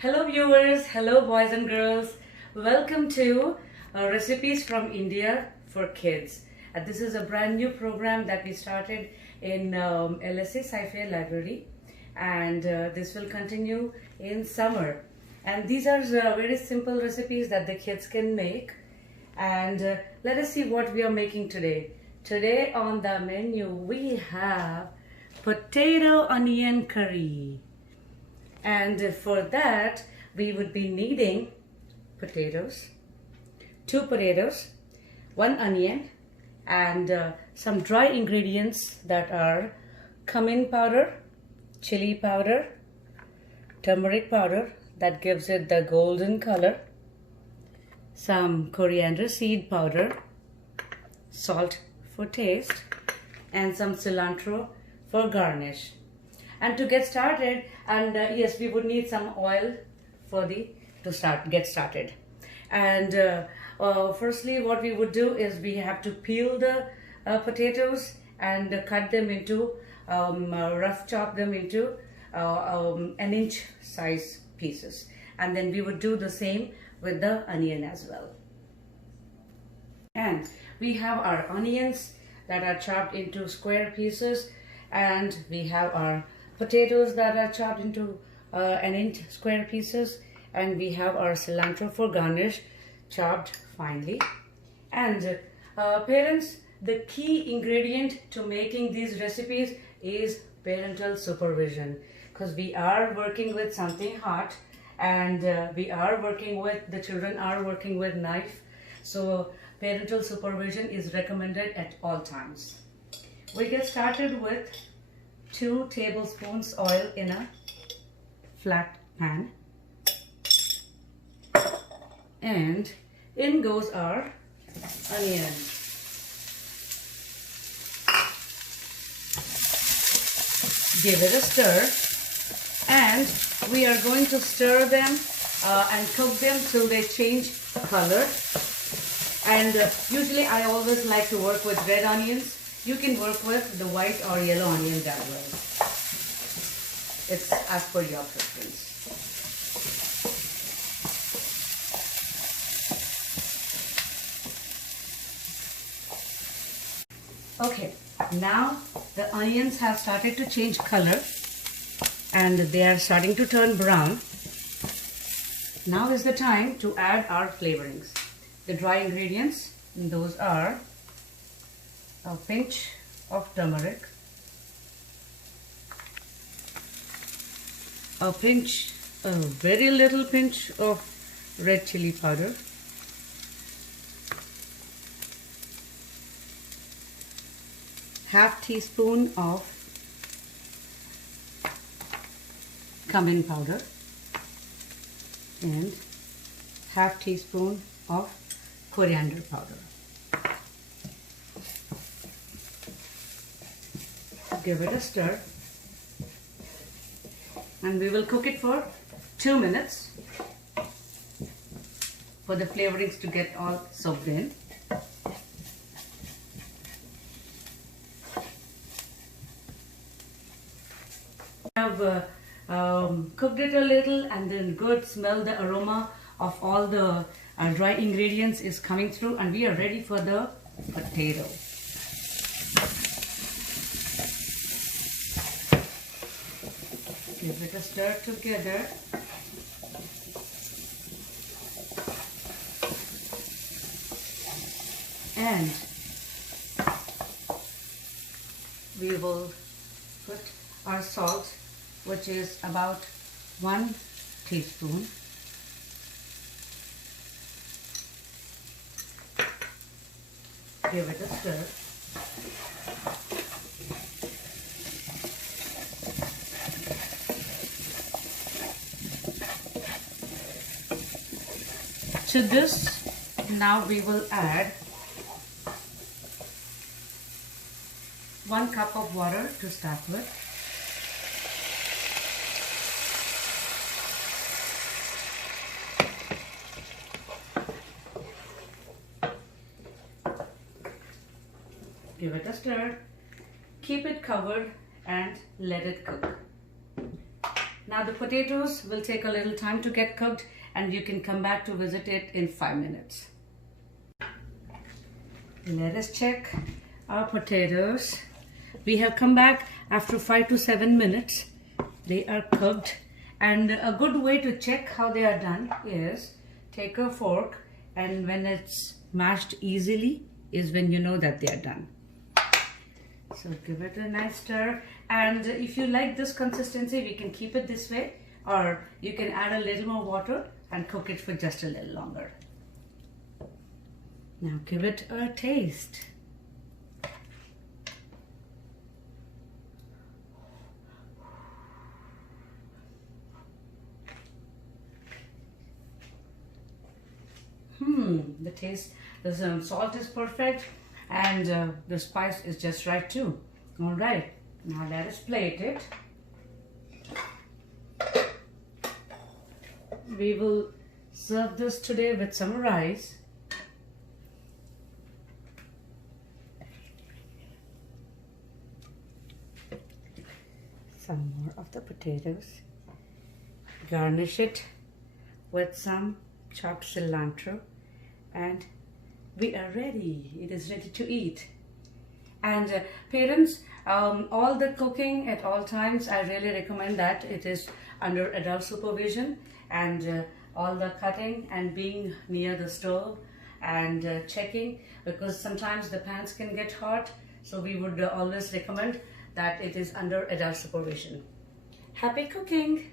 Hello viewers, hello boys and girls. Welcome to Recipes from India for Kids. This is a brand new program that we started in LSA Sci-Fi Library, and this will continue in summer. And these are very simple recipes that the kids can make. And let us see what we are making today. Today on the menu we have potato onion curry. And for that, we would be needing potatoes, 2 potatoes, 1 onion, and some dry ingredients that are cumin powder, chili powder, turmeric powder that gives it the golden color, some coriander seed powder, salt for taste, and some cilantro for garnish. And to get started, and yes, we would need some oil for get started. And firstly, what we would do is we have to peel the potatoes and cut them into, rough chop them into 1-inch size pieces. And then we would do the same with the onion as well. And we have our onions that are chopped into square pieces, and we have our potatoes that are chopped into 1-inch square pieces, and we have our cilantro for garnish chopped finely. And parents, the key ingredient to making these recipes is parental supervision, because we are working with something hot, and the children are working with knife, so parental supervision is recommended at all times. We get started with 2 tablespoons oil in a flat pan, and in goes our onion. Give it a stir, and we are going to stir them and cook them till they change color. And usually I always like to work with red onions. You can work with the white or yellow onion that way. It's as per your preference. Okay, now the onions have started to change color and they are starting to turn brown. Now is the time to add our flavorings. The dry ingredients, those are a pinch of turmeric, a very little pinch of red chili powder, half teaspoon of cumin powder, and half teaspoon of coriander powder. Give it a stir, and we will cook it for 2 minutes for the flavorings to get all soaked in. I've cooked it a little, and then good smell the aroma of all the dry ingredients is coming through, and we are ready for the potato. Give it a stir together. And we will put our salt, which is about 1 teaspoon. Give it a stir. To this, now we will add 1 cup of water to start with. Give it a stir, keep it covered and let it cook. Now the potatoes will take a little time to get cooked, and you can come back to visit it in 5 minutes. Let us check our potatoes. We have come back after 5 to 7 minutes. They are cooked, and a good way to check how they are done is take a fork, and when it's mashed easily is when you know that they are done. So give it a nice stir, and if you like this consistency, we can keep it this way, or you can add a little more water and cook it for just a little longer. Now give it a taste. The taste, the salt is perfect, and the spice is just right too. All right, now let us plate it. We will serve this today with some rice. Some more of the potatoes. Garnish it with some chopped cilantro, and we are ready. It is ready to eat. And parents, all the cooking at all times, I really recommend that it is under adult supervision, and all the cutting and being near the stove and checking, because sometimes the pans can get hot. So we would always recommend that it is under adult supervision. Happy cooking!